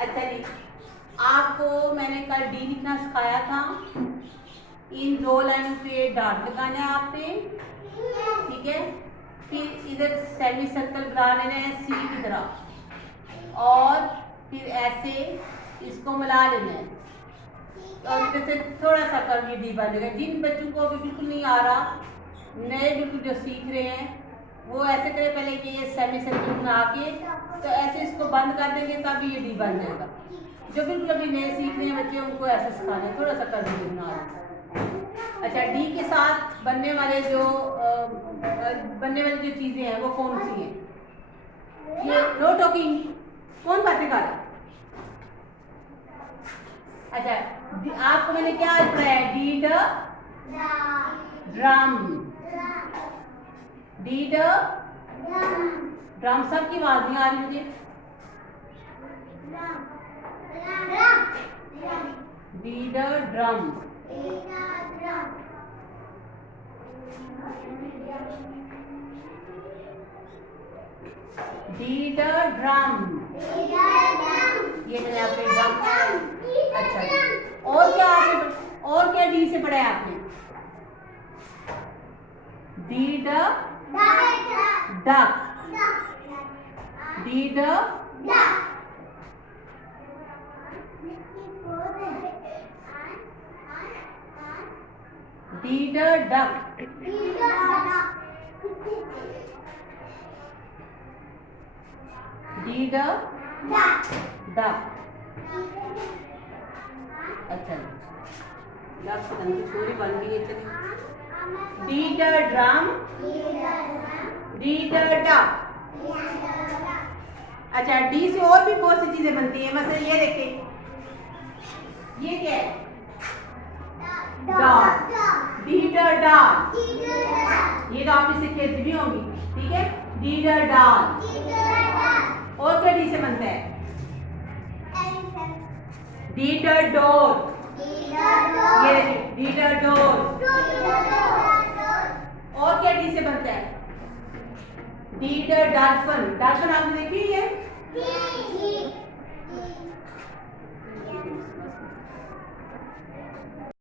अच्छा जी, आपको मैंने कल डी लिखना सिखाया था। इन दो लाइनों पे डॉट लगाना है आपने, ठीक है। फिर इधर सेमी सर्कल बना लेना है सी की तरह, और फिर ऐसे इसको मिला लेना है, और इधर से थोड़ा सा कर्व ये डी बनेगा। जिन बच्चों को अभी बिल्कुल नहीं आ रहा, नए बिल्कुल जो सीख रहे हैं, वो ऐसे करें पहले कि ये सेमी सर्कल बना के, तो ऐसे इसको बंद कर देंगे, तभी ये डी बन जाएगा। जो बिल्कुल अभी नए सीख रहे हैं बच्चे, उनको ऐसे सिखाना है, थोड़ा सा कर दीजिए बना। अच्छा, डी के साथ बनने वाले जो चीजें हैं वो कौन सी हैं? ये नो टॉकिंग, कौन बातें कर रहा है? अच्छा, आपको मैंने क्या पढ़ाया? डी ड ड्रम, डी ड ड्रम। सबकी आवाज नहीं आ रही मुझे। डी ड ड्रम, डी ड ड्रम, ये मैंने आपने ड्रम। अच्छा, और क्या आपने, और क्या डी से पढ़ा है आपने? डी ड डक, डी ड डी ड डक, डी ड डक। अच्छा, डक पता नहीं छोरी बन गई है। चलिए, डी ड ड्रम, डी ड डक। अच्छा, डी से और भी बहुत सी चीजें बनती हैं। मतलब ये देखें, ये क्या है? डॉट, डी ड डॉट। ये तो आप इसे खेलती भी होंगी, ठीक है। डी ड डॉट। और क्या डी से बनता है? डी ड डोर, ये देखिए, डी ड डोर। और क्या डी से बनता है? डी ड डॉल्फिन। डॉल्फिन आपने देखी है?